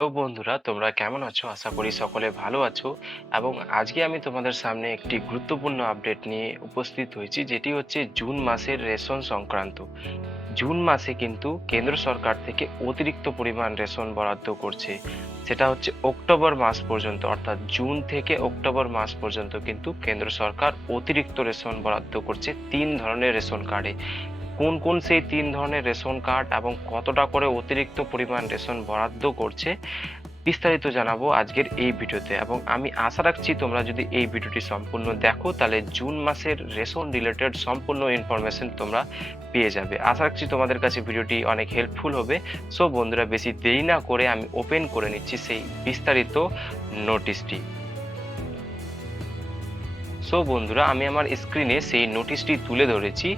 তো বন্ধুরা, তোমরা কেমন আছো? আশা করি সকলে ভালো আছো। এবং আজকে আমি তোমাদের সামনে একটি গুরুত্বপূর্ণ আপডেট নিয়ে উপস্থিত হয়েছি, যেটি হচ্ছে জুন মাসের রেশন সংক্রান্ত। জুন মাসে কিন্তু কেন্দ্র সরকার থেকে অতিরিক্ত পরিমাণ রেশন বরাদ্দ করছে। সেটা হচ্ছে অক্টোবর মাস পর্যন্ত, অর্থাৎ জুন থেকে অক্টোবর মাস পর্যন্ত কিন্তু কেন্দ্র সরকার অতিরিক্ত রেশন বরাদ্দ করছে তিন ধরনের রেশন কার্ডে। কোন কোন সেই তিন ধরনের রেশন কার্ড এবং কতটা করে অতিরিক্ত পরিমাণ রেশন বরাদ্দ করছে, বিস্তারিত জানাব আজকের এই ভিডিওতে। এবং আমি আশা রাখছি তোমরা যদি এই ভিডিওটি সম্পূর্ণ দেখো, তাহলে জুন মাসের রেশন রিলেটেড সম্পূর্ণ ইনফরমেশন তোমরা পেয়ে যাবে। আশা রাখছি তোমাদের কাছে ভিডিওটি অনেক হেল্পফুল হবে। সো বন্ধুরা, বেশি দেরি না করে আমি ওপেন করে নিচ্ছি সেই বিস্তারিত নোটিশটি। সো বন্ধুরা, আমি আমার স্ক্রিনে সেই নোটিশটি তুলে ধরেছি,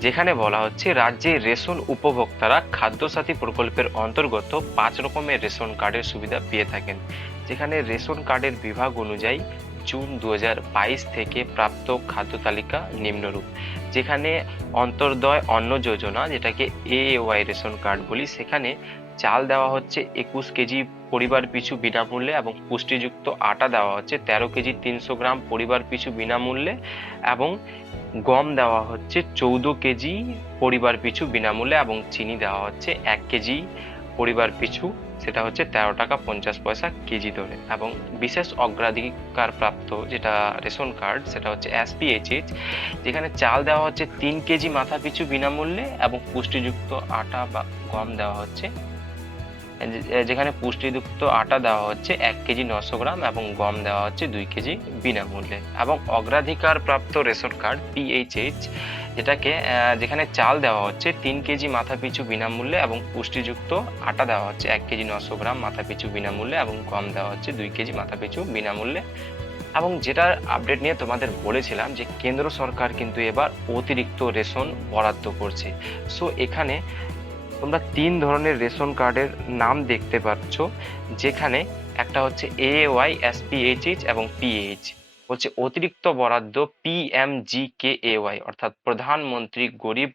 যেখানে বলা হচ্ছে, রাজ্যে রেশন উপভোক্তারা খাদ্যসাথী প্রকল্পের অন্তর্গত পাঁচ রকমের রেশন কার্ডের সুবিধা পেয়ে থাকেন। যেখানে রেশন কার্ডের বিভাগ অনুযায়ী জুন দু হাজার বাইশ থেকে প্রাপ্ত খাদ্য তালিকা নিম্নরূপ, যেখানে অন্তর্দয় অন্ন যোজনা, যেটাকে এ ওয়াই রেশন কার্ড বলি, সেখানে চাল দেওয়া হচ্ছে একুশ কেজি পরিবার পিছু বিনামূল্যে এবং পুষ্টিযুক্ত আটা দেওয়া হচ্ছে তেরো কেজি তিনশো গ্রাম পরিবার পিছু বিনামূল্যে এবং গম দেওয়া হচ্ছে চৌদ্দ কেজি পরিবার পিছু বিনামূল্যে এবং চিনি দেওয়া হচ্ছে এক কেজি পরিবার পিছু, সেটা হচ্ছে তেরো টাকা পঞ্চাশ পয়সা কেজি ধরে এবং বিশেষ অগ্রাধিকার প্রাপ্ত যেটা রেশন কার্ড, সেটা হচ্ছে এসপিএইচএইচ যেখানে চাল দেওয়া হচ্ছে তিন কেজি মাথা পিছু বিনামূল্যে এবং পুষ্টিযুক্ত আটা বা গম দেওয়া হচ্ছে। যেখানে পুষ্টিযুক্ত আটা দেওয়া হচ্ছে এক কেজি নশো গ্রাম এবং গম দেওয়া হচ্ছে দুই কেজি বিনামূল্যে। এবং অগ্রাধিকার প্রাপ্ত রেশন কার্ড পিএইচএইচ যেটাকে যেখানে চাল দেওয়া হচ্ছে, তিন কেজি মাথা পিছু বিনামূল্যে এবং পুষ্টিযুক্ত আটা দেওয়া হচ্ছে, এক কেজি নশো গ্রাম মাথা পিছু বিনামূল্যে এবং গম দেওয়া হচ্ছে, দুই কেজি মাথা পিছু বিনামূল্যে। এবং যেটার আপডেট নিয়ে তোমাদের বলেছিলাম যে, কেন্দ্র সরকার কিন্তু এবার অতিরিক্ত রেশন বরাদ্দ করছে। সো এখানে তোমরা তিন ধরনের রেশন কার্ডের নাম দেখতে পাচ্ছ, যেখানে একটা হচ্ছে এ ওয়াই এসপিএইচএইচ এবং পিএইচ হচ্ছে অতিরিক্ত বরাদ্দ পিএমজিকেএওয়াই অর্থাৎ প্রধানমন্ত্রী গরিব